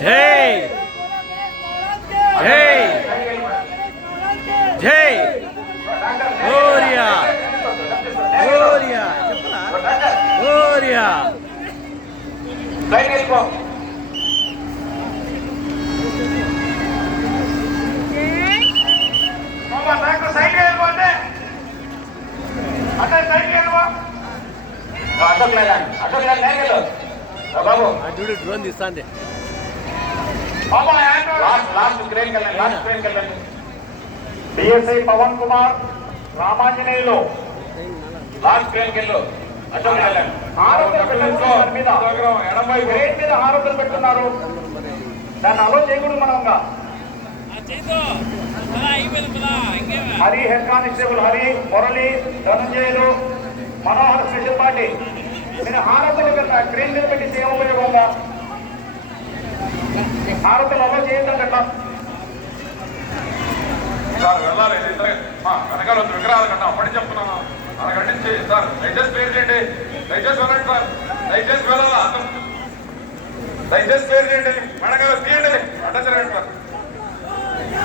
जय जय जय gloria gloria gloria చూడు డ్రోన్ తీస్తాంది DSI Pavan Kumar Ramanjaneyulu last train కెళ్ళు మీద 80 గ్రేడ్ మీద ఆరోపణలు పెట్టున్నారు. దాన్ని అలో చేయకూడదు. మనంగా Hari head constable Hari Murali Dhananjayulu Manohar special party మీరు హారతులు క్రీన్ మీద పెట్టి సేవ ఉపయోగంగా హారతులు అలో చేయడం కట్లా సార్ వెళ్ళాలి. వెనకాల విగ్రహాలు కట్ట అప్పటి చెప్తున్నాను. అక్కడ నుంచి సార్ దయచేసి క్లియర్ చేయండి. దయచేసి వెళ్ళండి సార్. దయచేసి వెళ్ళాలా దయచేసి క్లియర్ చేయండి. వెనకాల తీయండి. అడ్డ జరగండి సార్.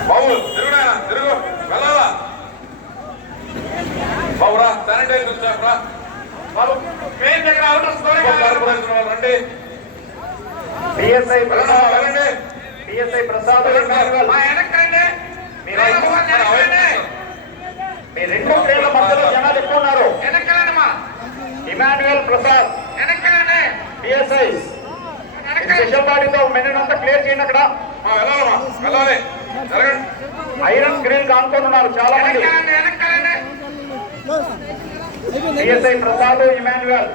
బాబు తిరుగునా తిరుగు వెళ్ళాలా బాబురా శానిటైజర్ వచ్చారు రా బాబు మెయిన్ దగ్గర రండి. డిఎస్ఐ ప్రసాద్ వెళ్ళండి. డిఎస్ఐ ప్రసాద్ మీ రెండు ట్రైన్ల మధ్యలో జనాలు ఎక్కువ ఉన్నారు. ఇమాన్యుయల్ ప్రసాద్ డిఎస్ఐ స్పెషల్ పార్టీతో మెనూనంతా క్లియర్ చేయండి. అక్కడ వెళ్ళాలమ్మా వెళ్ళాలి జరగండి. ఐరన్ గ్రిల్ కానుకుంటున్నారు చాలా మంది. డిఎస్ఐ ప్రసాద్ ఇమాన్యుయల్